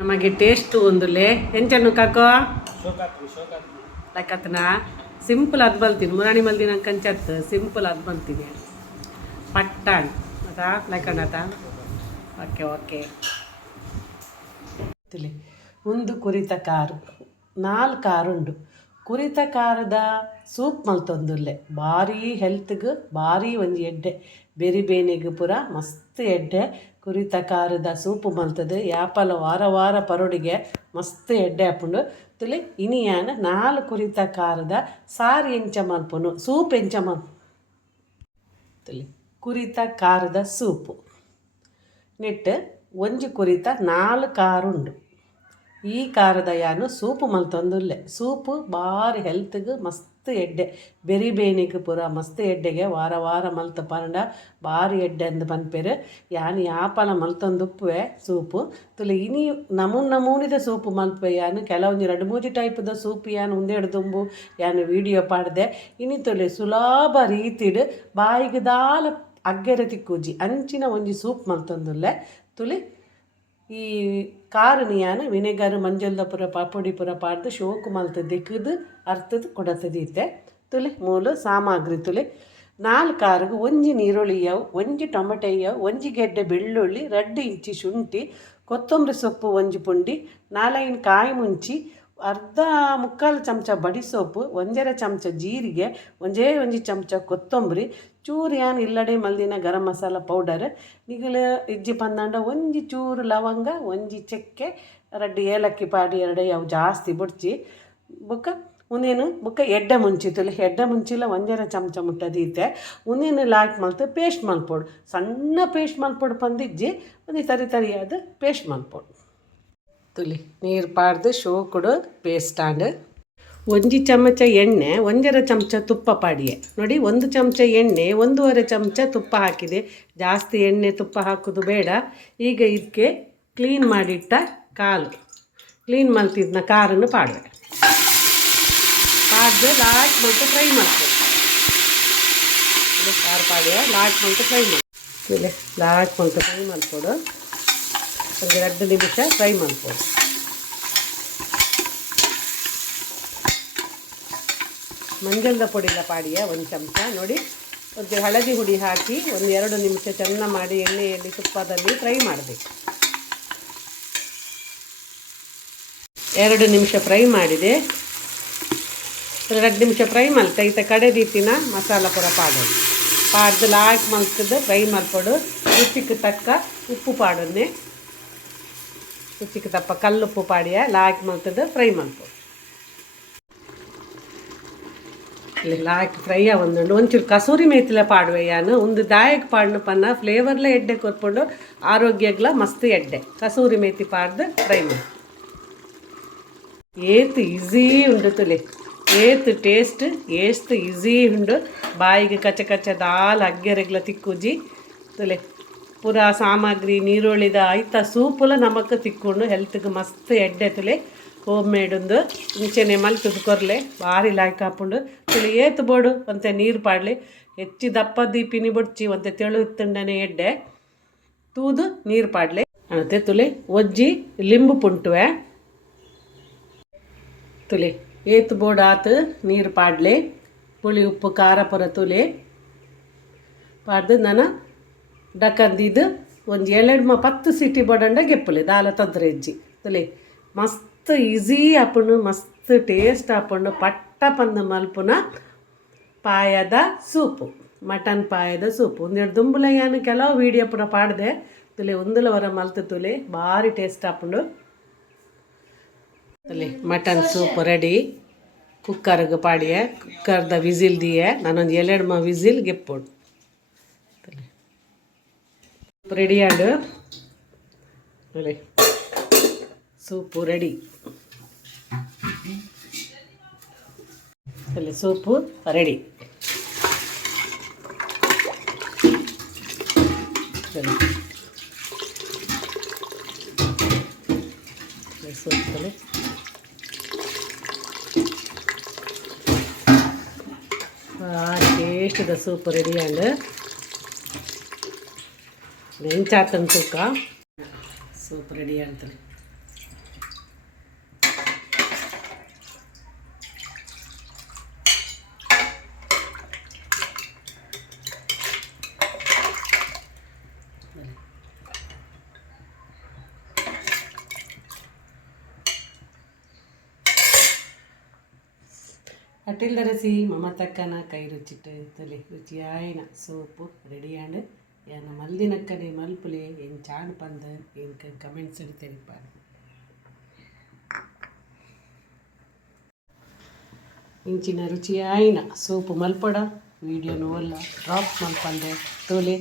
ನಮಗೆ taste ಒಂದುಲೆ ಎಂಚನ್ನು ಕಾಕೋ ಲೈಕತ್ನ simple ಅದು ಬಲ್ತೀನಿ ಮುರಾಣಿ ಮಲ್ದಿ ನಂಗೆ ಕಂಚತ್ ಸಿಂಪಲ್ ಅದು ಬಂತೀನಿ ಪಟ್ಟಾಣ್ ಆತಾ ಲೈಕಂಡಾತ ಓಕೆ ಓಕೆ ತಿಳಿ ಒಂದು ಕುರಿತ ಕಾರು 4 ಕಾರುಂಡು ಕುರಿತ ಕಾರದ ಸೂಪ್ ಮಲ್ತೊಂದುಲ್ಲೆ ಭಾರಿ ಹೆಲ್ತ್ಗೆ ಭಾರಿ ಒಂಜಿ ಎಡ್ಡೆ ಬೆರಿ ಬೇನೆಗ್ ಪೂರ ಮಸ್ತ್ ಎಡ್ಡೆ ಕುರಿತ ಕಾರದ ಸೂಪು ಮಲ್ತದು ಯಾಪಲ ವಾರ ವಾರ ಪರೋಡಿಗೆ ಮಸ್ತ್ ಎಡ್ಡೆ ಆಪುಂಡು ತುಲಿ ಇನಿಯಾನ 4 ಕುರಿತ ಕಾರದ ಸಾರು ಎಂಚ ಮಲ್ಪುನು ಸೂಪ್ ಎಂಚ ತುಲಿ ಕುರಿತ ಕಾರದ ಸೂಪು ನೆಟ್ಟು ಒಂಜಿ ಕುರಿತ 4 ಕಾರುಂಡು ಈ ಕಾರದ ಯಾನು ಸೂಪು ಮಲ್ತೊಂದುಲ್ಲೆ ಸೂಪು ಭಾರಿ ಹೆಲ್ತ್ಗೆ ಮಸ್ತ್ ಎಡ್ಡೆ ಬೆರಿ ಬೇನಿಗೆ ಪೂರ ಮಸ್ತ್ ಎಡ್ಡೆಗೆ ವಾರ ವಾರ ಮಲ್ತ ಪಂಡ ಭಾರಿ ಎಡ್ಡೆ ಅಂದು ಪನ್ಪೆರು ಯಾನು ಯಾಪಲ ಮಲ್ತೊಂದುಪ್ಪುವೆ ಸೂಪು ತುಲೆ ಇನಿ ನಮೂನಿದ ಸೂಪು ಮಲ್ಪೆ ಯಾನು ಕೆಲವೊಂದು 2-3 ಟೈಪ್ದ ಸೂಪ್ ಯಾನು ಉಂದೆಡು ದುಂಬು ಯಾನು ವಿಡಿಯೋ ಪಾಡ್ದೆ ಇನಿ ತುಲೆ ಸುಲಭ ರೀತಿಡ್ ಬಾಯಿಗೆ ದಾಲ ಅಗ್ಗೆರೆ ತಿಕ್ಕುಜಿ ಅಂಚಿನ ಒಂಜಿ ಸೂಪ್ ಮಲ್ತೊಂದುಲ್ಲೆ ತುಲಿ ಈ ಕಾರುನಿ ಯಾನು ವಿನೆಗರ್ ಮಂಜಲ್ದ ಪೂರ ಪುಡಿ ಪೂರ ಪಾಡ್ದು ಶೋಕು ಮಲ್ತು ದಿಕ್ಕದು ಅರ್ತದ ಕೊಡತದೀತೆ ತುಲಿ ಮೂಲು ಸಾಮಗ್ರಿ ತುಲಿ 4 ಕಾರಿಗೆ ಒಂಜಿ ನೀರುಳ್ಳಿಯವು ಒಂಜಿ ಟೊಮೆಟೊಯ್ಯವು ಒಂಜಿ ಗೆಡ್ಡೆ ಬೆಳ್ಳುಳ್ಳಿ 2 ಇಂಚಿ ಶುಂಠಿ ಕೊತ್ತಂಬರಿ ಸೊಪ್ಪು ಒಂಜಿ ಪುಂಡಿ 4 ಕಾಯಿ ಮುಂಚಿ ಅರ್ಧ ಮುಕ್ಕಾಲು ಚಮಚ ಬಡಿ ಸೊಪ್ಪು 1 ಚಮಚ ಜೀರಿಗೆ ಒಂಜಿ ಚಮಚ ಕೊತ್ತಂಬರಿ ಚೂರು ಯಾನು ಇಲ್ಲಡೆ ಮಲ್ದಿನ ಗರಂ ಮಸಾಲ ಪೌಡರ್ ನಿಗಲು ಇಜ್ಜಿ ಪಂದಾಂಡ ಒಂಜಿ ಚೂರು ಲವಂಗ ಒಂಜಿ ಚೆಕ್ಕೆ 2 ಏಲಕ್ಕಿ ಪಾಡಿ 2 ಅವು ಜಾಸ್ತಿ ಬುಡ್ಚಿ ಬೊಕ್ಕ ಉಂದೇನು ಬೊಕ್ಕ ಎಡ್ಡೆ ಮುಂಚಿತುಲಿ ಎಡ್ಡೆ ಮುಂಚಿಲ 1 ಚಮಚ ಮುಟ್ಟದೀತೆ ಉಂದೇನು ಲಾಯ್ಕ್ ಮಲ್ತು ಪೇಸ್ಟ್ ಮಲ್ಪೋಡು ಸಣ್ಣ ಪೇಸ್ಟ್ ಮಲ್ಪೋಡು ಪಂದಿಜ್ಜಿ ಒಂದು ತರಿಯಾದ ಪೇಸ್ಟ್ ಮಲ್ಪೋಡು ತುಲಿ ನೀರು ಪಾಡ್ದು ಶೋಕುಡು ಪೇಸ್ಟ್ ಆಂಡ್ ಒಂಜಿ ಚಮಚ ಎಣ್ಣೆ 1 ಚಮಚ ತುಪ್ಪ ಪಾಡಿಯೆ ನೋಡಿ 1 ಚಮಚ ಎಣ್ಣೆ 1.5 ಚಮಚ ತುಪ್ಪ ಹಾಕಿದೆ ಜಾಸ್ತಿ ಎಣ್ಣೆ ತುಪ್ಪ ಹಾಕೋದು ಬೇಡ ಈಗ ಇದಕ್ಕೆ ಕ್ಲೀನ್ ಮಾಡಿಟ್ಟ ಕ್ಲೀನ್ ಮಲ್ತಿದ್ನ ಕಾರನ್ನು ಪಾಡುವೆ ಪಾಡ್ದು ಲಾಸ್ಟ್ ಮತ್ತು ಫ್ರೈ ಮಾಡ್ಬೋದು ಕಾರು ಪಾಡುವ ಲಾಸ್ಟ್ ಮತ್ತು ಫ್ರೈ ಮಾಡಿ ಲಾಸ್ಟ್ ಮತ್ತು ಫ್ರೈ ಮಾಡ್ಕೊಡು ಒಂದು 2 ನಿಮಿಷ ಫ್ರೈ ಮಾಡ್ಬೋದು ಮಂಜಲ್ದ ಪುಡಿಲ ಪಾಡಿಯ 1 ಚಮಚ ನೋಡಿ ಒಂದು ಹಳದಿ ಹುಡಿ ಹಾಕಿ 1-2 ನಿಮಿಷ ಚೆನ್ನ ಮಾಡಿ ಎಣ್ಣೆಯಲ್ಲಿ ತುಪ್ಪದಲ್ಲಿ ಫ್ರೈ ಮಾಡಬೇಕು 2 ನಿಮಿಷ ಫ್ರೈ ಮಾಡಿದೆ 2 ನಿಮಿಷ ಫ್ರೈ ಮಲ್ತ ಈತ ಕಡೆ ರೀತಿನ ಮಸಾಲ ಪೂರ ಪಾಡ್ದು ಲಾಕ್ ಮಲ್ತದ್ದು ಫ್ರೈ ಮಲ್ಪಡು ರುಚಿಗೆ ತಕ್ಕ ಉಪ್ಪು ಪಾಡನ್ನೇ ರುಚಿಗೆ ತಪ್ಪ ಕಲ್ಲುಪ್ಪು ಪಾಡಿಯ ಲಾಕ್ ಮಲ್ತದ್ದು ಫ್ರೈ ಮಲ್ಪೋಡು ಲಾಕ್ ಫ್ರೈ ಒಂದುಂಡು ಒಂಚೂರು ಕಸೂರಿ ಮೇತಿಲ ಪಾಡುವೆ ಯಾನು ಒಂದು ದಾಯಕ್ಕೆ ಪಾಡ್ನು ಪನ್ನ ಫ್ಲೇವರ್ಲ ಎಡ್ಡೆ ಕೊರ್ಕೊಂಡು ಆರೋಗ್ಯಗ್ಲ ಮಸ್ತ್ ಎಡ್ಡೆ ಕಸೂರಿ ಮೇತಿ ಪಾಡ್ದು ಫ್ರೈ ಮಾಡಿ ಏತು ಈಝಿ ಉಂಡು ತುಲೆ ಏತು ಟೇಸ್ಟ್ ಏಸ್ತು ಈಝಿ ಉಂಡು ಬಾಯಿಗೆ ಕಚ್ಚ ದಾಲ್ ಅಗ್ಗೆರೆಗ್ಲ ತಿಕ್ಕುಜಿ ತುಲೆ ಪೂರಾ ಸಾಮಗ್ರಿ ನೀರುಳ್ಳಿದ ಐತ ಸೂಪುಲ ನಮಕ್ ತಿಕ್ಕೊಂಡು ಹೆಲ್ತ್ಗೆ ಮಸ್ತ್ ಎಡ್ಡೆ ತುಲೆ ಹೋಮ್ ಮೇಡ್ ಒಂದು ಇಂಚೆನೆ ಮಲ್ತದು ಕೊರ್ಲೆ ಭಾರಿ ಲಾಯ್ಕ್ ಹಾಪುಂಡು ತುಳಿ ಏತು ಬೋಡು ಒಂತೆ ನೀರು ಪಾಡ್ಲಿ ಹೆಚ್ಚಿ ದಪ್ಪ ದೀಪಿನಿ ಬುಡ್ಚಿ ಒಂತೆ ತೆಳು ತುಂಡನೆ ಎಡ್ಡೆ ತೂದು ನೀರು ಪಾಡ್ಲಿ ಅಂತೆ ತುಳಿ ಒಜ್ಜಿ ಲಿಂಬು ಪುಂಟುವೆ ತುಳಿ ಏತು ಬೋಡು ಆತು ನೀರು ಪಾಡ್ಲಿ ಪುಳಿ ಉಪ್ಪು ಖಾರ ಪುರ ತುಳಿ ಪಾಡ್ದು ನಾನು ಡಕ್ಕಂದಿದ್ದು ಒಂದು 7-10 ಸಿಟಿ ಬಡಂಡ ಗೆಪ್ಪಲಿ ದಾಲ ತೊಂದರೆ ಇಜ್ಜಿ ತುಲಿ ಮಸ್ತ್ ಈಝಿ ಆಪುಂಡು ಮಸ್ತ್ ಟೇಸ್ಟ್ ಆಪುಂಡು ಪಟ್ಟ ಪಂದು ಮಲ್ಪುನ ಪಾಯದ ಸೂಪು ಮಟನ್ ಪಾಯದ ಸೂಪು 1-2 ದುಂಬುಲ ಯಾನು ಕೆಲವು ವೀಡಿಯೋ ಪುರ ಪಾಡ್ದೆ ತುಲಿ ಒಂದುಲವರ ಮಲ್ತು ತುಲಿ ಭಾರಿ ಟೇಸ್ಟ್ ಆಪುಂಡು ತುಲಿ ಮಟನ್ ಸೂಪ್ ರೆಡಿ ಕುಕ್ಕರ್ಗೆ ಪಾಡಿಯ ಕುಕ್ಕರ್ದ ವಿಸಿಲ್ ದಿಯೆ ನಾನೊಂದು 2 ವಿಸಿಲ್ ಗೆಪ್ಪೋಡು ರೆಡಿ ಆಂಡು ನೋಡಿ ಸೂಪು ರೆಡಿ ಸೂಪು ರೆಡಿ ಸೂಪಲ್ಲಿ ಟೇಸ್ಟ್ದ ಸೂಪ್ ರೆಡಿ ಆಂಡ್ ನೆಂಚಾತನ ತೂಕ ಸೂಪ್ ರೆಡಿ ಅಂತಾರೆ. ಕಟ್ಟಿಲ್ದರಸಿ ಮಮತಕ್ಕನ ಕೈ ರುಚಿಟ್ಟು ತೊಲೆ ರುಚಿಯಾಯಿನ ಸೂಪು ರೆಡಿಯಾಂಡು ಏನು ಮಲ್ದಿನಕ್ಕನೆ ಮಲ್ಪುಲೆ ಏನು ಚಾಣ್ ಪಂದು ಏನು ಕಮೆಂಟ್ಸ್ ತೆರಿಪ ಇಂಚಿನ ರುಚಿಯಾಯಿನ ಸೂಪು ಮಲ್ಪಡ ವೀಡಿಯೋ ನೋವಲ್ಲ ಡ್ರಾಪ್ ಮಲ್ಪಂದೆ ತೋಲೆ